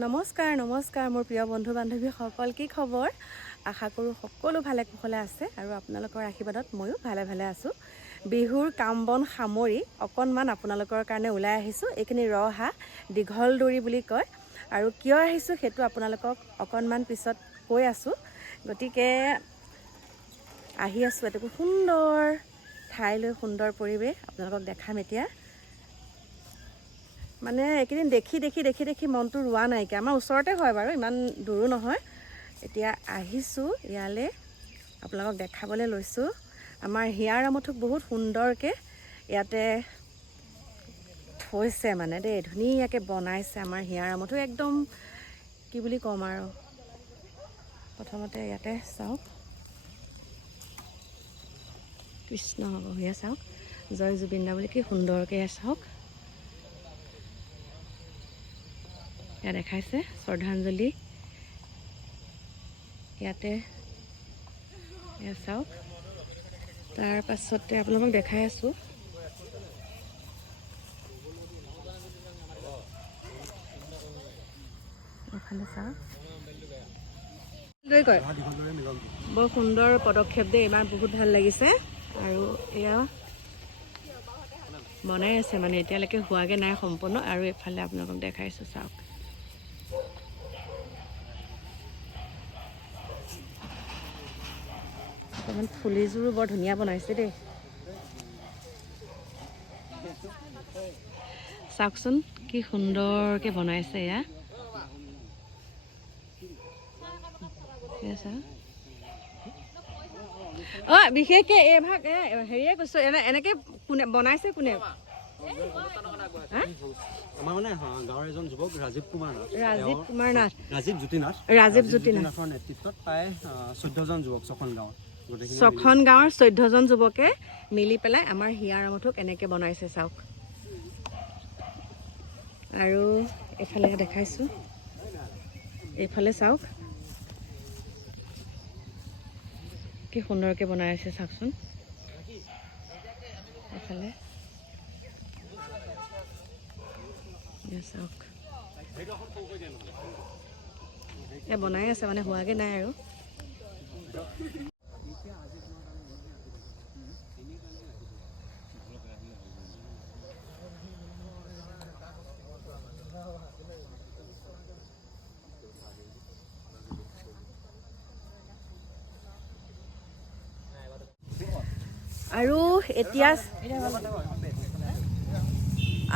নমস্কাৰ মোৰ প্ৰিয় বন্ধু বান্ধৱীসকল, কি খবৰ? আশা কৰোঁ সকলো ভালে কুশলে আছে আৰু আপোনালোকৰ আশীৰ্বাদত ময়ো ভালে আছোঁ। বিহুৰ কাম বন সামৰি অকণমান আপোনালোকৰ কাৰণে ওলাই আহিছোঁ। এইখিনি ৰহা দীঘল দৌৰি বুলি কয় আৰু কিয় আহিছোঁ সেইটো আপোনালোকক অকণমান পিছত কৈ আছোঁ। গতিকে আহি আছোঁ এটুকু সুন্দৰ ঠাইলৈ, সুন্দৰ পৰিৱেশ আপোনালোকক দেখাম এতিয়া। মানে এইকেইদিন দেখি মনটো ৰোৱা নাইকিয়া। আমাৰ ওচৰতে হয় বাৰু, ইমান দূৰো নহয়। এতিয়া আহিছোঁ ইয়ালৈ, আপোনালোকক দেখাবলৈ লৈছোঁ। আমাৰ হিয়াৰ আমঠুক বহুত সুন্দৰকৈ ইয়াতে থৈছে মানে দেই, ধুনীয়াকৈ বনাইছে আমাৰ হিয়াৰ আমঠুক। একদম কি বুলি ক'ম আৰু, প্ৰথমতে ইয়াতে চাওক, কৃষ্ণ হ'ব সেয়া চাওক, জয় জুবিন দা বুলি কি সুন্দৰকৈ চাওক। ইয়াত দেখাইছে শ্ৰদ্ধাঞ্জলি, ইয়াতে এয়া চাওক। তাৰ পাছতে আপোনালোকক দেখাই আছোঁ এইফালে চাওক, বৰ সুন্দৰ পদক্ষেপ দেই, ইমান বহুত ভাল লাগিছে। আৰু এয়া বনাই আছে মানে, এতিয়ালৈকে হোৱাগৈ নাই সম্পূৰ্ণ। আৰু এইফালে আপোনালোকক দেখাইছোঁ চাওক, অকণমান ফুলিযোৰো বৰ ধুনীয়া বনাইছে দেই, চাওকচোন কি সুন্দৰকৈ বনাইছে এয়া। বিশেষকৈ এইভাগ হেৰিয়ে কৈছোঁ, এনেকৈ কোনে বনাইছে? কোনে? আমাৰ মানে গাঁৱৰ এজন যুৱক ৰাজীৱ কুমাৰ নাথ, ৰাজীৱ জ্যোতি নাথৰ নেতৃত্বত প্ৰায় 14জন যুৱক, 6খন গাঁৱৰ 14জন যুৱকে মিলি পেলাই আমাৰ হিয়াৰ আমঠুক এনেকৈ বনাইছে চাওক। আৰু এইফালে দেখাইছোঁ, এইফালে চাওক কি সুন্দৰকৈ বনাই আছে চাওকচোন। এইফালে চাওক, বনাই আছে মানে, হোৱাগৈ নাই আৰু।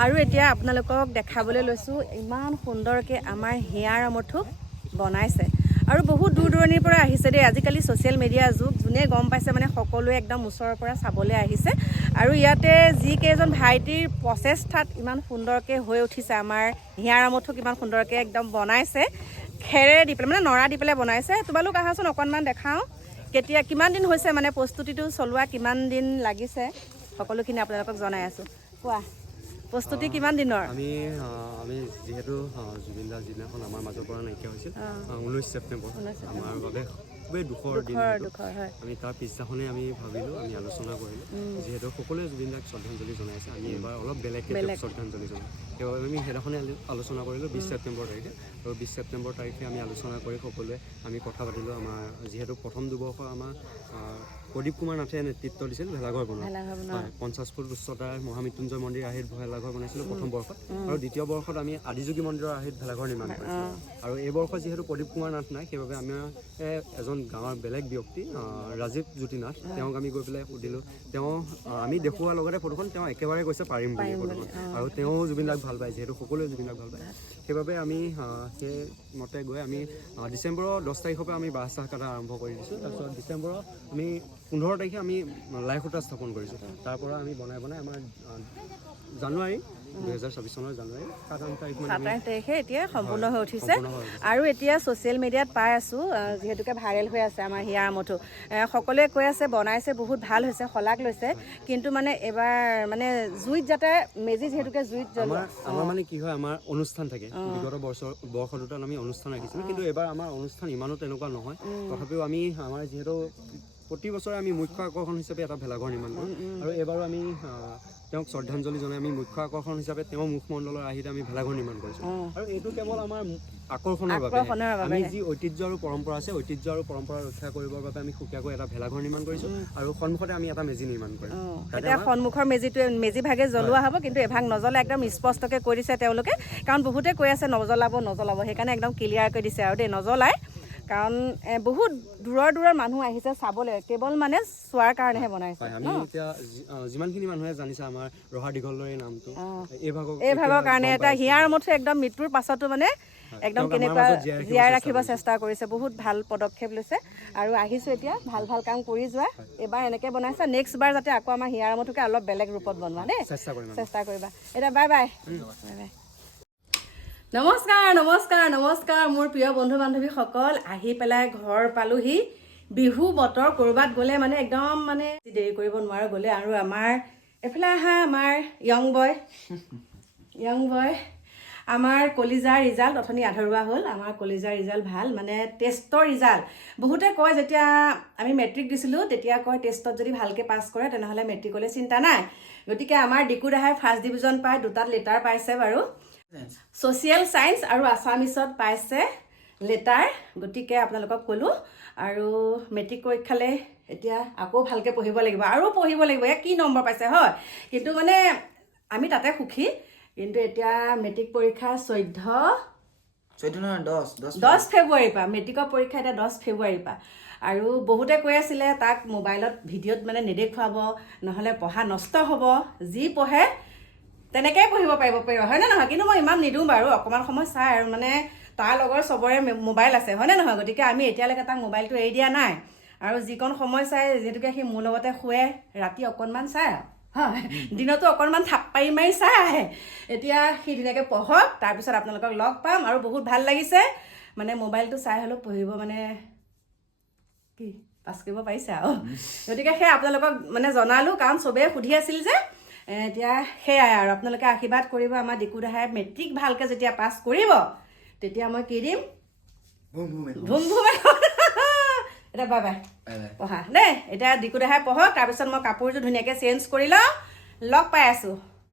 আৰু এতিয়া আপোনালোকক দেখাবলৈ লৈছোঁ, ইমান সুন্দৰকৈ আমাৰ হিয়াৰ আমঠুক বনাইছে। আৰু বহুত দূৰ দূৰণিৰ পৰা আহিছে দেই, আজিকালি ছ'চিয়েল মিডিয়াৰ যুগ, যোনে গম পাইছে মানে সকলোৱে একদম ওচৰৰ পৰা চাবলৈ আহিছে। আৰু ইয়াতে যিকেইজন ভাইটিৰ প্ৰচেষ্টাত ইমান সুন্দৰকৈ হৈ উঠিছে আমাৰ হিয়াৰ আমঠুক, ইমান সুন্দৰকৈ একদম বনাইছে, খেৰেৰে দি পেলাই মানে নৰা দি পেলাই বনাইছে। তোমালোক আহাচোন অকণমান দেখাওঁ, কিমান দিন হৈছে মানে প্ৰস্তুতিটো চলোৱা, কিমান দিন লাগিছে, সকলোখিনি আপোনালোকক জনাই আছোঁ। কোৱা, প্ৰস্তুতি কিমান দিনৰ? আমি যিহেতু জুবিন দাৰ যিদিনাখন আমাৰ মাজৰ পৰা নাইকিয়া হৈছিল 19 ছেপ্টেম্বৰ, আমাৰ বাবে খুবেই দুখৰ দিন। আমি তাৰ পিছদিনাখনেই আমি ভাবিলোঁ, আমি আলোচনা কৰিলোঁ, যিহেতু সকলোৱে জুবিন দাক শ্ৰদ্ধাঞ্জলি জনাইছে, আমি এবাৰ অলপ বেলেগকৈ শ্ৰদ্ধাঞ্জলি জনাওঁ। সেইবাবে আমি সেইদিনাখনে আলোচনা কৰিলোঁ 20 ছেপ্টেম্বৰ তাৰিখে। আৰু 20 ছেপ্টেম্বৰ তাৰিখে আমি আলোচনা কৰি সকলোৱে আমি কথা পাতিলোঁ। আমাৰ যিহেতু প্ৰথম দুবৰ্ষ আমাৰ প্ৰদীপ কুমাৰ নাথে নেতৃত্ব দিছিল ভেলাঘৰ বনোৱা, 50 ফুট উচ্চতাৰ মহামৃত্যুঞ্জয় মন্দিৰ আৰ্হিত ভেলাঘৰ বনাইছিলোঁ প্ৰথম বৰ্ষত। আৰু দ্বিতীয় বৰ্ষত আমি আদিযোগী মন্দিৰৰ আৰ্হিত ভেলাঘৰ নিৰ্মাণ কৰিছিলোঁ। আৰু এই বৰ্ষ যিহেতু প্ৰদীপ কুমাৰ নাথ নাই, সেইবাবে আমাৰ এজন গাঁৱৰ বেলেগ ব্যক্তি ৰাজীৱ জ্যোতি নাথ, তেওঁক আমি গৈ পেলাই সুধিলোঁ। আমি দেখুওৱাৰ লগতে ফটোখন তেওঁ একেবাৰে কৈছে পাৰিম বুলি ফটোখন। আৰু তেওঁ জুবিন দাক ভাল পায়, যিহেতু সকলোৱে জুবিন দাক ভাল পায়, সেইবাবে আমি সেইমতে গৈ আমি ডিচেম্বৰৰ 10 তাৰিখৰ পৰা আমি বাঁহ চাহ কটা আৰম্ভ কৰি দিছোঁ। তাৰপিছত ডিচেম্বৰৰ আমি 15 তাৰিখে আমি লাই সূতা স্থাপন কৰিছোঁ। তাৰ পৰা আমি বনাই আমাৰ জানুৱাৰী 2026 চনৰ জানুৱাৰী 27 তাৰিখে এতিয়া সম্পূৰ্ণ হৈ উঠিছে। আৰু এতিয়া ছ'চিয়েল মিডিয়াত পাই আছোঁ, যিহেতুকে ভাইৰেল হৈ আছে আমাৰ হিয়াৰ আমঠুক, সকলোৱে কৈ আছে বনাইছে, বহুত ভাল হৈছে, শলাগ লৈছে। কিন্তু মানে এবাৰ মানে জুইত যাতে মেজি, যিহেতুকে জুইত আমাৰ মানে কি হয়, আমাৰ অনুষ্ঠান থাকে। বিগত বৰ্ষ দুটাত আমি অনুষ্ঠান ৰাখিছিলোঁ, কিন্তু এবাৰ আমাৰ অনুষ্ঠান ইমানো তেনেকুৱা নহয়। তথাপিও আমি আমাৰ যিহেতু প্ৰতি বছৰে আমি মুখ্য আকৰ্ষণ হিচাপে এটা ভেলাঘৰ নিৰ্মাণ কৰোঁ আৰু এইবাৰো আমি তেওঁক শ্ৰদ্ধাঞ্জলি জনাই আমি মুখ্য আকৰ্ষণ হিচাপে তেওঁৰ মুখমণ্ডলৰ আহিতে আমি ভেলাঘৰ নিৰ্মাণ কৰিছোঁ আৰু এইটো কেৱল আমাৰ আকৰ্ষণৰ বাবে আমি যি ঐতিহ্য আৰু পৰম্পৰা আছে ঐতিহ্য আৰু পৰম্পৰা ৰক্ষা কৰিবৰ বাবে আমি সুকীয়াকৈ এটা ভেলাঘৰ নিৰ্মাণ কৰিছোঁ আৰু সন্মুখতে আমি এটা মেজি নিৰ্মাণ কৰিম এতিয়া সন্মুখৰ মেজি ভাগে জ্বলোৱা হ'ব কিন্তু এভাগ নজ্বলে একদম স্পষ্টকৈ কৈ দিছে তেওঁলোকে কাৰণ বহুতে কৈ আছে নজ্বলাব সেইকাৰণে একদম ক্লিয়াৰ কৰি দিছে আৰু দেই নজ্বলাই কাৰণ বহুত দূৰৰ মানুহ আহিছে চাবলৈ কেৱল মানে চোৱাৰ কাৰণেহে বনাইছে আমি এতিয়া যিমানখিনি মানুহে জানিছে আমাৰ ৰহা দীঘলৰ এই নামটো এই ভাগৰ কাৰণে এটা হিয়াৰ মঠে একদম মৃত্যুৰ পাছতো মানে একদম কেনেকুৱা জীয়াই ৰাখিব চেষ্টা কৰিছে বহুত ভাল পদক্ষেপ লৈছে আৰু আহিছোঁ এতিয়া ভাল কাম কৰি যোৱা এবাৰ এনেকৈ বনাইছে নেক্সট বাৰ যাতে আকৌ আমাৰ হিয়াৰ মঠুকে অলপ বেলেগ ৰূপত বনোৱা দেই চেষ্টা কৰিবা এতিয়া বাই বাই নমস্কাৰ মোৰ প্ৰিয় বন্ধু বান্ধৱীসকল আহি পেলাই ঘৰ পালোহি বিহু বতৰ ক'ৰবাত গ'লে মানে একদম মানে দেৰি কৰিব নোৱাৰো গ'লে আৰু আমাৰ এফালে আহা আমাৰ য়ং বয় আমাৰ কলিজাৰ ৰিজাল্ট অথনি আধৰুৱা হ'ল আমাৰ কলিজাৰ ৰিজাল্ট ভাল মানে টেষ্টৰ ৰিজাল্ট বহুতে কয় যেতিয়া আমি মেট্ৰিক দিছিলোঁ তেতিয়া কয় টেষ্টত যদি ভালকৈ পাছ কৰে তেনেহ'লে মেট্ৰিকলৈ চিন্তা নাই গতিকে আমাৰ ডিকু দাহাই ফাৰ্ষ্ট ডিভিজন পাই 2টাত লেটাৰ পাইছে বাৰু ছ'চিয়েল চায়েন্স আৰু আছামিছত পাইছে লেটাৰ গতিকে আপোনালোকক ক'লোঁ আৰু মেট্ৰিক পৰীক্ষালৈ এতিয়া আকৌ ভালকৈ পঢ়িব লাগিব আৰু পঢ়িব লাগিব কি নম্বৰ পাইছে হয় কিন্তু মানে আমি তাতে সুখী কিন্তু এতিয়া মেট্ৰিক পৰীক্ষা 10 ফেব্ৰুৱাৰীৰ পৰা মেট্ৰিকৰ পৰীক্ষা এতিয়া 10 ফেব্ৰুৱাৰীৰ পৰা আৰু বহুতে কৈ আছিলে তাক মোবাইলত ভিডিঅ'ত মানে নেদেখুৱাব নহ'লে পঢ়া নষ্ট হ'ব যি পঢ়ে তেনেকৈ পঢ়িব পাৰিব হয় নে নহয় কিন্তু মই ইমান নিদিওঁ বাৰু অকণমান সময় চাই আৰু মানে তাৰ লগৰ চবৰে মোবাইল আছে হয়নে নহয় গতিকে আমি এতিয়ালৈকে তাক মোবাইলটো এৰি দিয়া নাই আৰু যিকণ সময় চাই যিহেতুকে সি মোৰ লগতে শুৱে ৰাতি অকণমান চাই হয় দিনতো অকণমান থাপ মাৰি চাই আহে এতিয়া সি ধুনীয়াকৈ পঢ়ক তাৰপিছত আপোনালোকক লগ পাম আৰু বহুত ভাল লাগিছে মানে মোবাইলটো চাই হ'লেও পঢ়িব মানে কি পাছ কৰিব পাৰিছে আৰু গতিকে সেই আপোনালোকক মানে জনালোঁ কাৰণ চবেই সুধি আছিল যে এতিয়া সেয়াই আৰু আপোনালোকে আশীৰ্বাদ কৰিব আমাৰ ডিকু দাহাই মেট্ৰিক ভালকৈ যেতিয়া পাছ কৰিব তেতিয়া মই কি দিম ভুম এতিয়া বাই বাই পঢ়া দেই এতিয়া ডিকু দাহাই পঢ়ক তাৰপিছত মই কাপোৰযোৰ ধুনীয়াকৈ চেঞ্জ কৰি লওঁ লগ পাই আছোঁ